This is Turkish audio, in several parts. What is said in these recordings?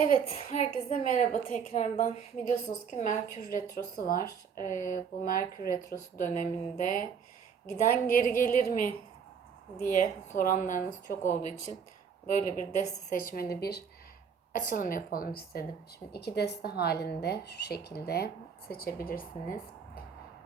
Evet, herkese merhaba tekrardan. Biliyorsunuz ki Merkür Retrosu var. Ee, bu Merkür Retrosu döneminde giden geri gelir mi diye soranlarınız çok olduğu için böyle bir deste seçmeli bir açılım yapalım istedim. Şimdi iki deste halinde şu şekilde seçebilirsiniz.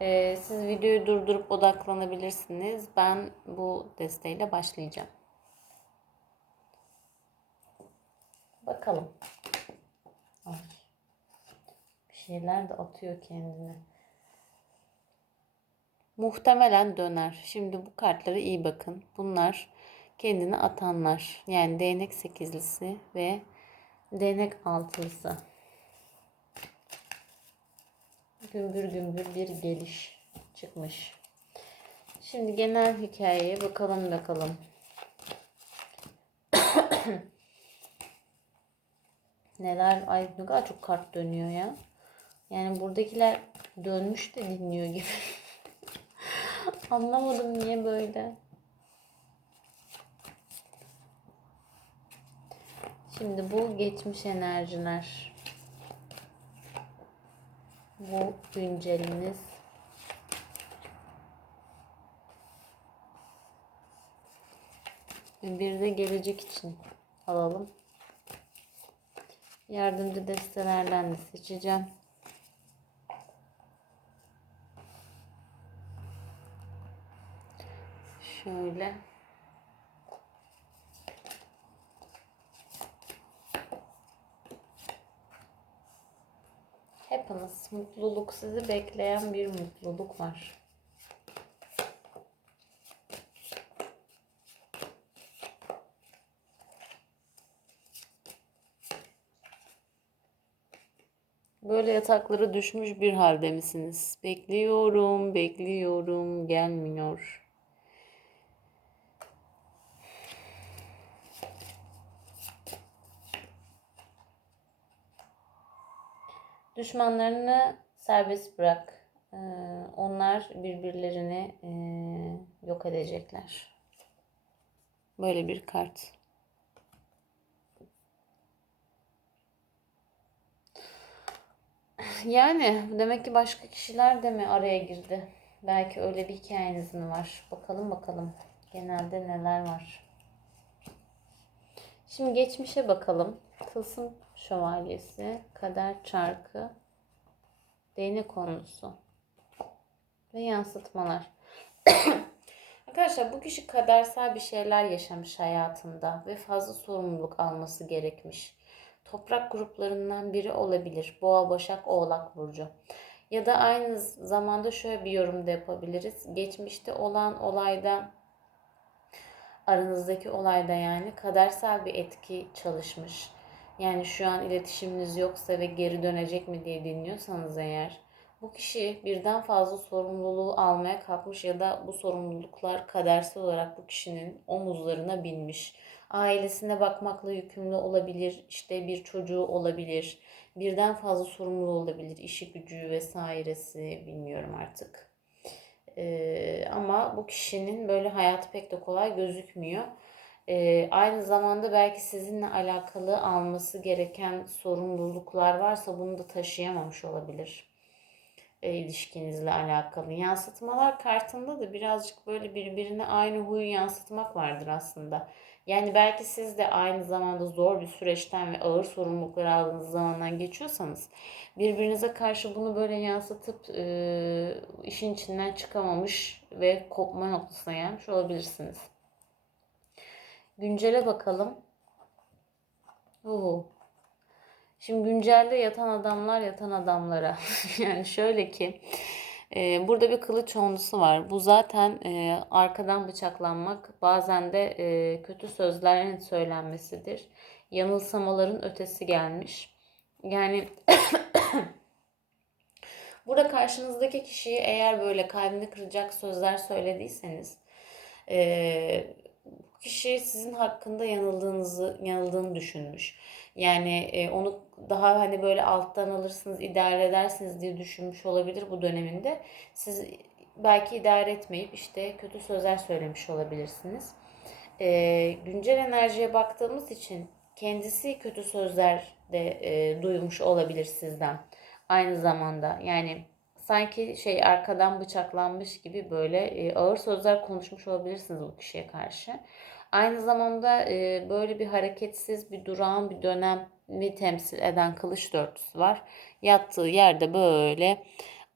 Ee, siz videoyu durdurup odaklanabilirsiniz. Ben bu desteğiyle başlayacağım. Bakalım. Şeyler de atıyor kendine. Muhtemelen döner. Şimdi bu kartlara iyi bakın. Bunlar kendini atanlar. Yani değnek sekizlisi ve değnek altılısı. Gümbür gümbür bir geliş çıkmış. Şimdi genel hikayeye bakalım bakalım. Neler ay ne kadar çok kart dönüyor ya. Yani buradakiler dönmüş de dinliyor gibi. Anlamadım niye böyle. Şimdi bu geçmiş enerjiler. Bu günceliniz. Bir de gelecek için alalım. Yardımcı destelerden de seçeceğim. Şöyle. Hepiniz mutluluk sizi bekleyen bir mutluluk var. Böyle yataklara düşmüş bir halde misiniz? Bekliyorum, bekliyorum, gelmiyor. Düşmanlarını serbest bırak. Ee, onlar birbirlerini e, yok edecekler. Böyle bir kart. Yani demek ki başka kişiler de mi araya girdi? Belki öyle bir hikayeniz mi var? Bakalım bakalım. Genelde neler var? Şimdi geçmişe bakalım. Tılsım şövalyesi, kader çarkı, değnek konusu ve yansıtmalar. Arkadaşlar bu kişi kadersel bir şeyler yaşamış hayatında ve fazla sorumluluk alması gerekmiş toprak gruplarından biri olabilir. Boğa, Başak, Oğlak burcu. Ya da aynı zamanda şöyle bir yorum da yapabiliriz. Geçmişte olan olayda aranızdaki olayda yani kadersel bir etki çalışmış. Yani şu an iletişiminiz yoksa ve geri dönecek mi diye dinliyorsanız eğer bu kişi birden fazla sorumluluğu almaya kalkmış ya da bu sorumluluklar kadersel olarak bu kişinin omuzlarına binmiş ailesine bakmakla yükümlü olabilir, işte bir çocuğu olabilir, birden fazla sorumlu olabilir, işi gücü vesairesi bilmiyorum artık. Ee, ama bu kişinin böyle hayatı pek de kolay gözükmüyor. Ee, aynı zamanda belki sizinle alakalı alması gereken sorumluluklar varsa bunu da taşıyamamış olabilir e, ilişkinizle alakalı. Yansıtmalar kartında da birazcık böyle birbirine aynı huyu yansıtmak vardır aslında. Yani belki siz de aynı zamanda zor bir süreçten ve ağır sorumluluklar aldığınız zamandan geçiyorsanız birbirinize karşı bunu böyle yansıtıp e, işin içinden çıkamamış ve kopma noktasına gelmiş olabilirsiniz. Güncele bakalım. Uhu. Şimdi güncelde yatan adamlar yatan adamlara. yani şöyle ki e, burada bir kılıç onlusu var. Bu zaten e, arkadan bıçaklanmak bazen de e, kötü sözlerin söylenmesidir. Yanılsamaların ötesi gelmiş. Yani burada karşınızdaki kişiyi eğer böyle kalbini kıracak sözler söylediyseniz e, bu kişi sizin hakkında yanıldığınızı yanıldığını düşünmüş. Yani e, onu daha hani böyle alttan alırsınız, idare edersiniz diye düşünmüş olabilir bu döneminde. Siz belki idare etmeyip işte kötü sözler söylemiş olabilirsiniz. E, güncel enerjiye baktığımız için kendisi kötü sözler de e, duymuş olabilir sizden. Aynı zamanda yani sanki şey arkadan bıçaklanmış gibi böyle e, ağır sözler konuşmuş olabilirsiniz bu kişiye karşı. Aynı zamanda e, böyle bir hareketsiz bir durağan bir dönemi temsil eden kılıç dörtlüsü var. Yattığı yerde böyle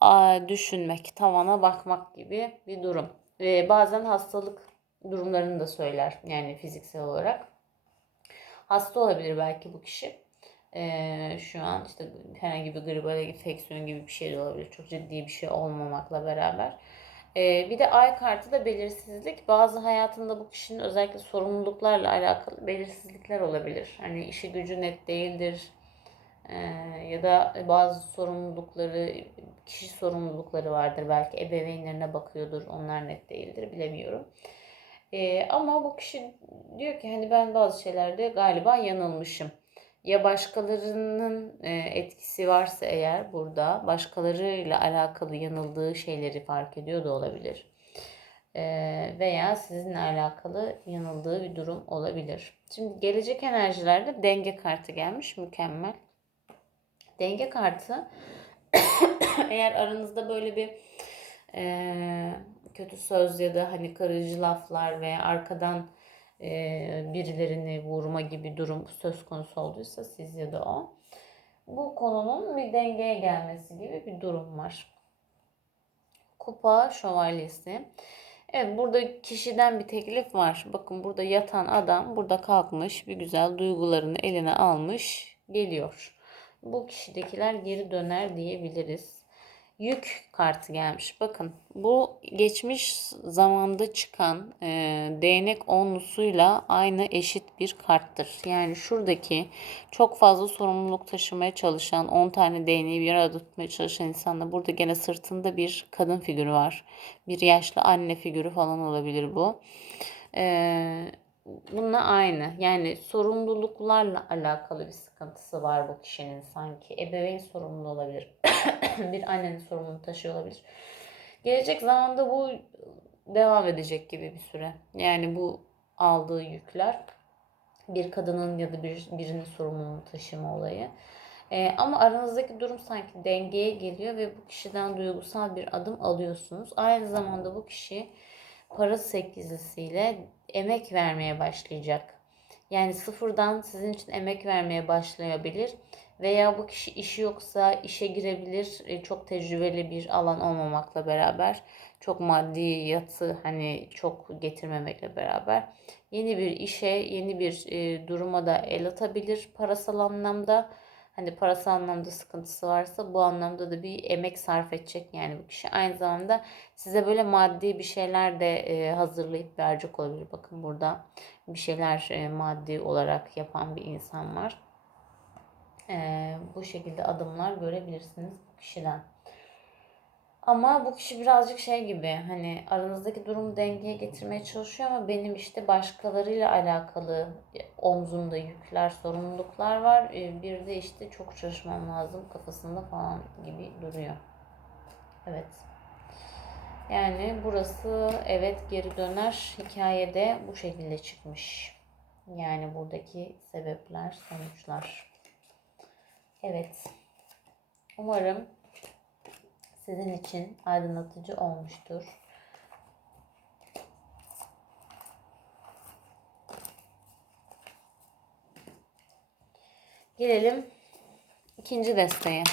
a, düşünmek, tavana bakmak gibi bir durum. Ve bazen hastalık durumlarını da söyler yani fiziksel olarak. Hasta olabilir belki bu kişi. Ee, şu an işte herhangi bir gribal enfeksiyon gibi bir şey de olabilir. Çok ciddi bir şey olmamakla beraber. Ee, bir de ay kartı da belirsizlik. Bazı hayatında bu kişinin özellikle sorumluluklarla alakalı belirsizlikler olabilir. Hani işi gücü net değildir. Ee, ya da bazı sorumlulukları, kişi sorumlulukları vardır. Belki ebeveynlerine bakıyordur. Onlar net değildir. Bilemiyorum. Ee, ama bu kişi diyor ki hani ben bazı şeylerde galiba yanılmışım. Ya başkalarının e, etkisi varsa eğer burada başkalarıyla alakalı yanıldığı şeyleri fark ediyor da olabilir. Ee, veya sizinle alakalı yanıldığı bir durum olabilir. Şimdi gelecek enerjilerde denge kartı gelmiş. Mükemmel. Denge kartı eğer aranızda böyle bir e, kötü söz ya da hani karıcı laflar veya arkadan e, birilerini vurma gibi durum söz konusu olduysa siz ya da o bu konunun bir dengeye gelmesi gibi bir durum var. Kupa şövalyesi. Evet burada kişiden bir teklif var. Bakın burada yatan adam burada kalkmış bir güzel duygularını eline almış geliyor. Bu kişidekiler geri döner diyebiliriz yük kartı gelmiş. Bakın bu geçmiş zamanda çıkan e, değnek onlusuyla aynı eşit bir karttır. Yani şuradaki çok fazla sorumluluk taşımaya çalışan 10 tane değneği bir arada tutmaya çalışan insanla burada gene sırtında bir kadın figürü var. Bir yaşlı anne figürü falan olabilir bu. Eee bununla aynı. Yani sorumluluklarla alakalı bir sıkıntısı var bu kişinin sanki. Ebeveyn sorumlu olabilir. bir annenin sorumluluğunu taşıyor olabilir. Gelecek zamanda bu devam edecek gibi bir süre. Yani bu aldığı yükler bir kadının ya da bir, birinin sorumluluğunu taşıma olayı. Ee, ama aranızdaki durum sanki dengeye geliyor ve bu kişiden duygusal bir adım alıyorsunuz. Aynı zamanda bu kişi para sekizlisiyle emek vermeye başlayacak. Yani sıfırdan sizin için emek vermeye başlayabilir veya bu kişi işi yoksa işe girebilir. E, çok tecrübeli bir alan olmamakla beraber çok maddi yatı hani çok getirmemekle beraber yeni bir işe, yeni bir e, duruma da el atabilir parasal anlamda hani parasal anlamda sıkıntısı varsa bu anlamda da bir emek sarf edecek yani bu kişi. Aynı zamanda size böyle maddi bir şeyler de e, hazırlayıp verecek olabilir. Bakın burada bir şeyler e, maddi olarak yapan bir insan var. E, bu şekilde adımlar görebilirsiniz bu kişiden. Ama bu kişi birazcık şey gibi hani aranızdaki durumu dengeye getirmeye çalışıyor ama benim işte başkalarıyla alakalı omzumda yükler, sorumluluklar var. Ee, bir de işte çok çalışmam lazım kafasında falan gibi duruyor. Evet. Yani burası evet geri döner hikayede bu şekilde çıkmış. Yani buradaki sebepler, sonuçlar. Evet. Umarım sizin için aydınlatıcı olmuştur. Gelelim ikinci desteğe.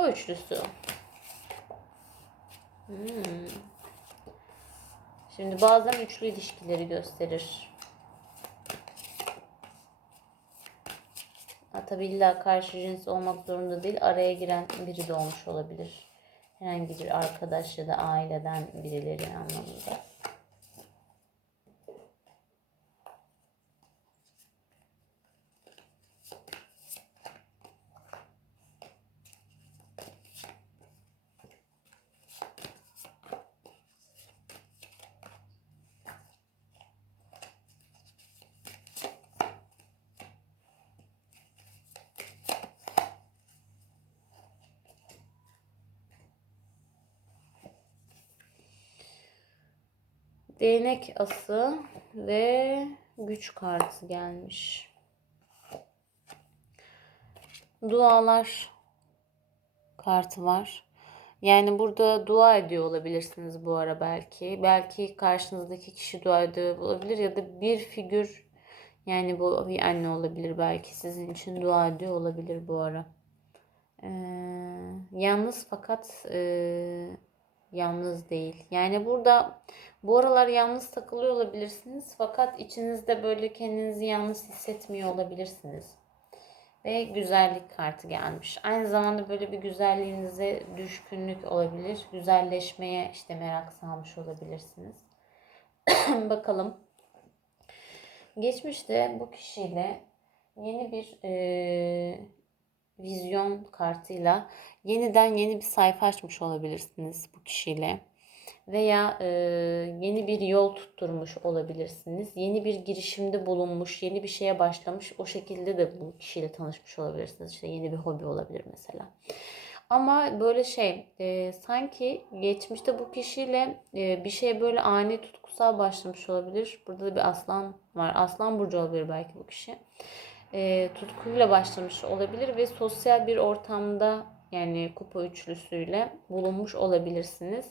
Kupa üçlüsü. Hmm. Şimdi bazen üçlü ilişkileri gösterir. Tabi illa karşı cins olmak zorunda değil. Araya giren biri de olmuş olabilir. Herhangi bir arkadaş ya da aileden birileri anlamında. Değnek ası ve güç kartı gelmiş. Dualar kartı var. Yani burada dua ediyor olabilirsiniz bu ara belki. Belki karşınızdaki kişi dua ediyor olabilir ya da bir figür yani bu bir anne olabilir belki sizin için dua ediyor olabilir bu ara. Ee, yalnız fakat e, yalnız değil. Yani burada bu aralar yalnız takılıyor olabilirsiniz fakat içinizde böyle kendinizi yalnız hissetmiyor olabilirsiniz. Ve güzellik kartı gelmiş. Aynı zamanda böyle bir güzelliğinize düşkünlük olabilir. Güzelleşmeye işte merak salmış olabilirsiniz. Bakalım. Geçmişte bu kişiyle yeni bir e, vizyon kartıyla yeniden yeni bir sayfa açmış olabilirsiniz bu kişiyle. Veya e, yeni bir yol tutturmuş olabilirsiniz. Yeni bir girişimde bulunmuş, yeni bir şeye başlamış. O şekilde de bu kişiyle tanışmış olabilirsiniz. İşte yeni bir hobi olabilir mesela. Ama böyle şey e, sanki geçmişte bu kişiyle e, bir şey böyle ani tutkusal başlamış olabilir. Burada da bir aslan var. Aslan burcu olabilir belki bu kişi. E, tutkuyla başlamış olabilir ve sosyal bir ortamda yani kupa üçlüsüyle bulunmuş olabilirsiniz.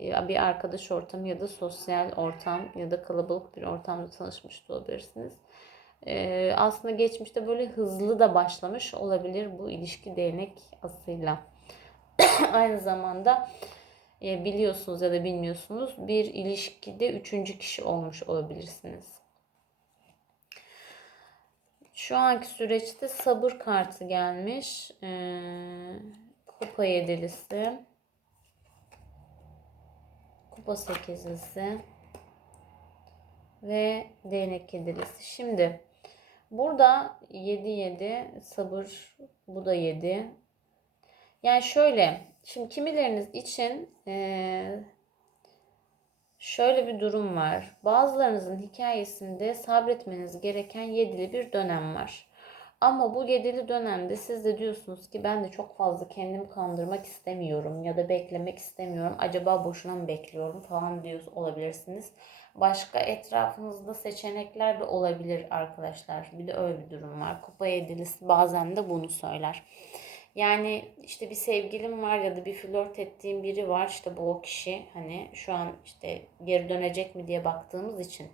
E, bir arkadaş ortamı ya da sosyal ortam ya da kalabalık bir ortamda tanışmış olabilirsiniz. Ee, aslında geçmişte böyle hızlı da başlamış olabilir bu ilişki değnek asıyla. Aynı zamanda e, biliyorsunuz ya da bilmiyorsunuz bir ilişkide üçüncü kişi olmuş olabilirsiniz. Şu anki süreçte sabır kartı gelmiş. Ee, kupa yedilisi. Kupa sekizlisi. Ve değnek yedilisi. Şimdi Burada 7 7 sabır bu da 7. Yani şöyle şimdi kimileriniz için e, şöyle bir durum var. Bazılarınızın hikayesinde sabretmeniz gereken yedili bir dönem var. Ama bu yedili dönemde siz de diyorsunuz ki ben de çok fazla kendimi kandırmak istemiyorum ya da beklemek istemiyorum. Acaba boşuna mı bekliyorum falan diyor olabilirsiniz. Başka etrafınızda seçenekler de olabilir arkadaşlar. Bir de öyle bir durum var. Kupa yedilisi bazen de bunu söyler. Yani işte bir sevgilim var ya da bir flört ettiğim biri var. İşte bu o kişi hani şu an işte geri dönecek mi diye baktığımız için.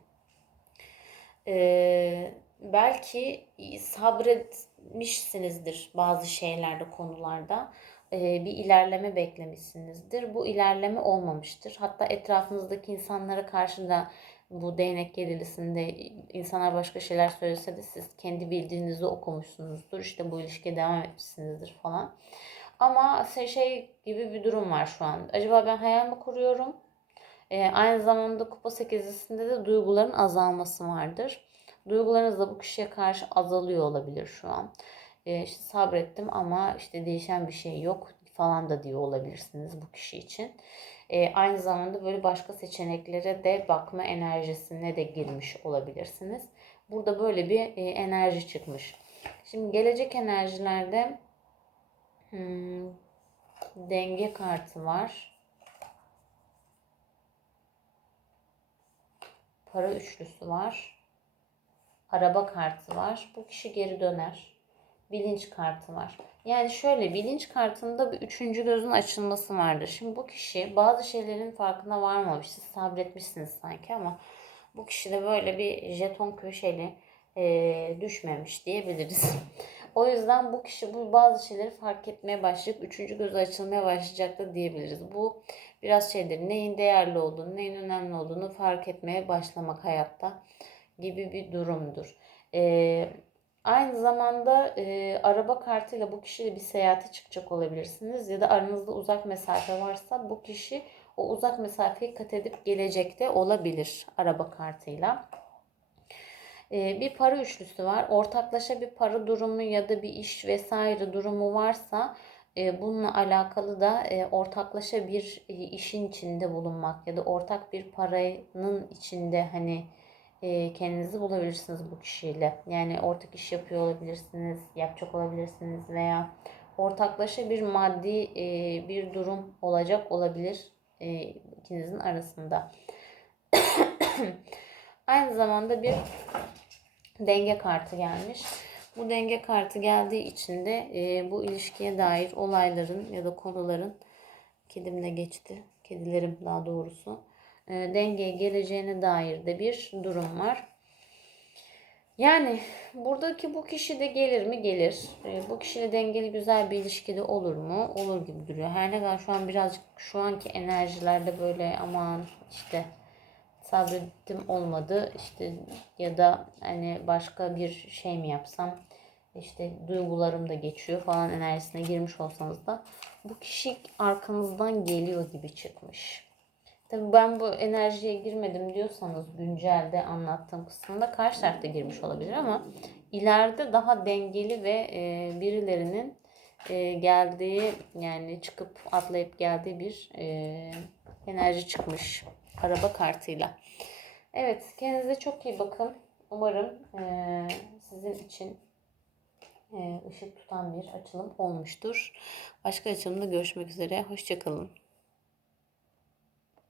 Ee, belki sabretmişsinizdir bazı şeylerde konularda bir ilerleme beklemişsinizdir. Bu ilerleme olmamıştır. Hatta etrafınızdaki insanlara karşı da bu değnek gerilisinde insanlar başka şeyler söylese de siz kendi bildiğinizi okumuşsunuzdur. İşte bu ilişkiye devam etmişsinizdir falan. Ama şey gibi bir durum var şu an. Acaba ben hayal mi kuruyorum? Ee, aynı zamanda kupa sekizlisinde de duyguların azalması vardır. Duygularınız da bu kişiye karşı azalıyor olabilir şu an e, işte sabrettim ama işte değişen bir şey yok falan da diyor olabilirsiniz bu kişi için. E, aynı zamanda böyle başka seçeneklere de bakma enerjisine de girmiş olabilirsiniz. Burada böyle bir e, enerji çıkmış. Şimdi gelecek enerjilerde hmm, denge kartı var. Para üçlüsü var. Araba kartı var. Bu kişi geri döner bilinç kartı var. Yani şöyle bilinç kartında bir üçüncü gözün açılması vardır. Şimdi bu kişi bazı şeylerin farkına varmamış. Siz sabretmişsiniz sanki ama bu kişi de böyle bir jeton köşeli e, düşmemiş diyebiliriz. o yüzden bu kişi bu bazı şeyleri fark etmeye başlayacak. Üçüncü gözü açılmaya başlayacak da diyebiliriz. Bu biraz şeydir. Neyin değerli olduğunu, neyin önemli olduğunu fark etmeye başlamak hayatta gibi bir durumdur. Eee Aynı zamanda e, araba kartıyla bu kişiyle bir seyahate çıkacak olabilirsiniz. Ya da aranızda uzak mesafe varsa bu kişi o uzak mesafeyi kat edip gelecekte olabilir araba kartıyla. E, bir para üçlüsü var. Ortaklaşa bir para durumu ya da bir iş vesaire durumu varsa e, bununla alakalı da e, ortaklaşa bir e, işin içinde bulunmak ya da ortak bir paranın içinde hani e, kendinizi bulabilirsiniz bu kişiyle. Yani ortak iş yapıyor olabilirsiniz, yapacak olabilirsiniz veya ortaklaşa bir maddi e, bir durum olacak olabilir e, ikinizin arasında. Aynı zamanda bir denge kartı gelmiş. Bu denge kartı geldiği için de e, bu ilişkiye dair olayların ya da konuların kedim de geçti. Kedilerim daha doğrusu. E, dengeye geleceğine dair de bir durum var. Yani buradaki bu kişi de gelir mi? Gelir. E, bu kişiyle dengeli güzel bir ilişkide olur mu? Olur gibi duruyor. Her ne kadar şu an birazcık şu anki enerjilerde böyle aman işte sabrettim olmadı işte ya da hani başka bir şey mi yapsam işte duygularım da geçiyor falan enerjisine girmiş olsanız da bu kişi arkanızdan geliyor gibi çıkmış. Tabii ben bu enerjiye girmedim diyorsanız güncelde anlattığım kısımda karşı taraf da girmiş olabilir ama ileride daha dengeli ve e, birilerinin e, geldiği yani çıkıp atlayıp geldiği bir e, enerji çıkmış araba kartıyla. Evet kendinize çok iyi bakın. Umarım sizin için ışık tutan bir açılım olmuştur. Başka açılımda görüşmek üzere. Hoşçakalın.